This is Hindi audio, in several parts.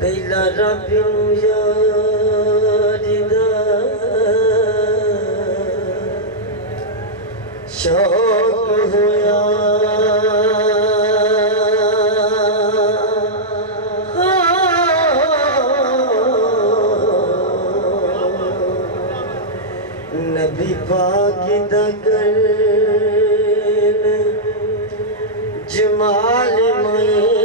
पहला रब यारिदा शौक होया नबी पाक दा कर जमाल में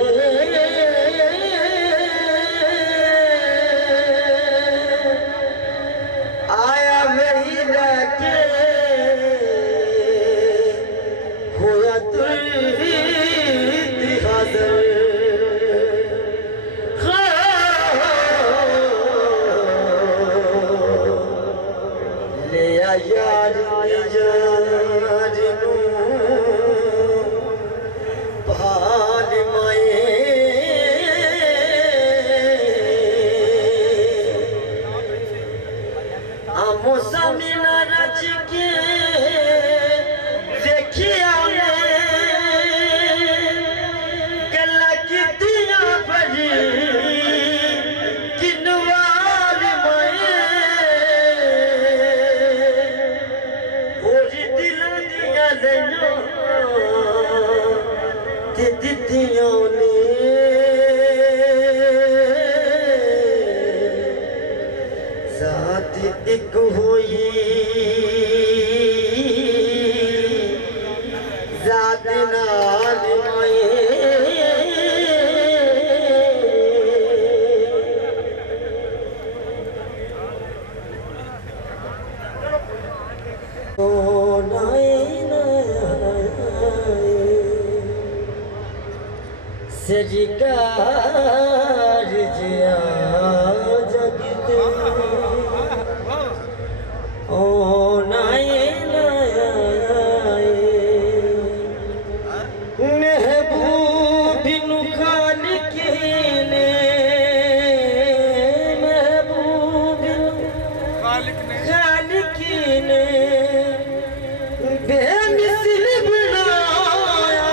आया वही लगे होया तुरी हाज़र ले आ यार नू पाल माए आमो समीना रच के देखिया गल्ला कीतियां बड़ी किनवाल माए होरी दिल दिया लैना ते दितियां ने ज़ात एक होई ज़ात नाल माए ओ नाए सरकार जिया जगते ओ नाए महबूब नु खालिक ने महबूब खालिक ने बेमिसल बनाया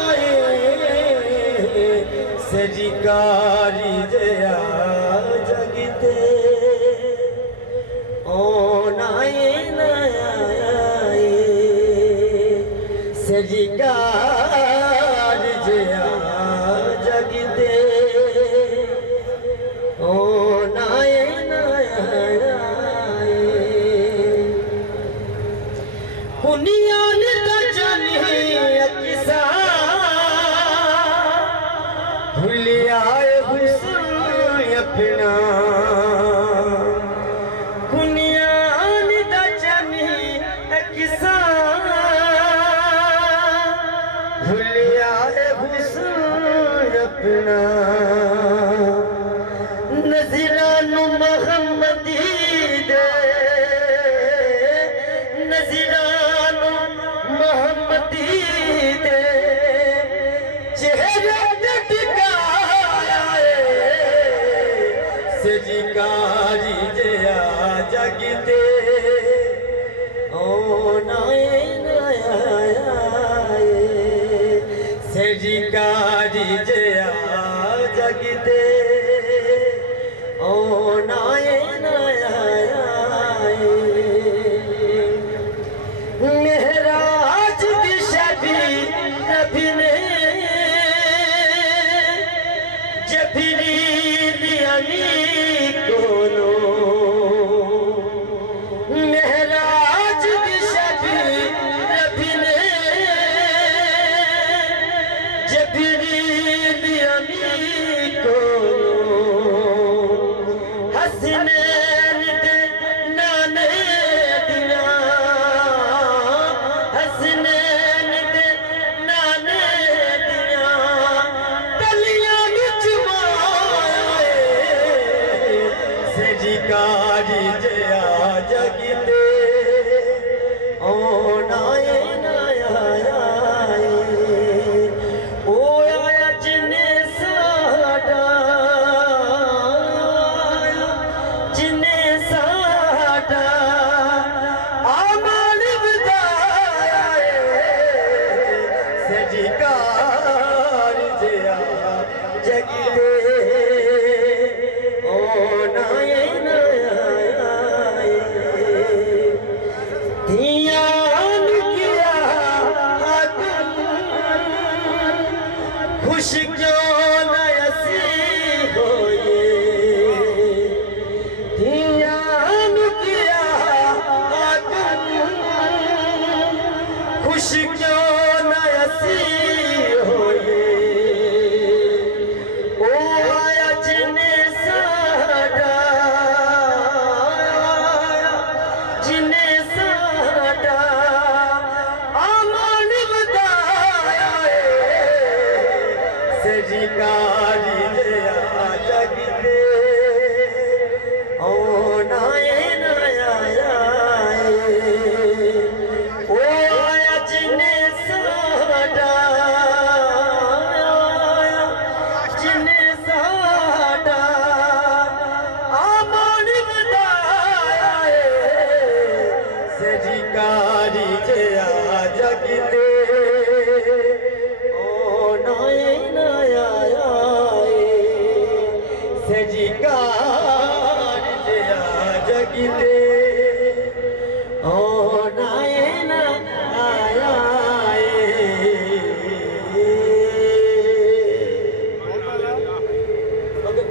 सरकारी जया जगते ओ नाए सरकार जया जगते ओ नाए कुनिया ने जानी किसा भूलियाए हुस्न अपना कुनिया ने जानी किसा भूलियाए हुस्न अपना नज़रानु मोहम्मदी दे नज़रानु मोहम्मदी दे चेहरा सरकारी जया जगते ओ नाए सरकारी जया जगते ओ नाए मेहराज की शबी नबी ने जबरील अमी कोनो मेहराज की शबी नबी ने जबरील अमी कोनो हसनैन दे नाने दिया हसनैन दे नाने दिया तलियां विच माए नारी जया जगते ओ नए नया सजिकार जया जगते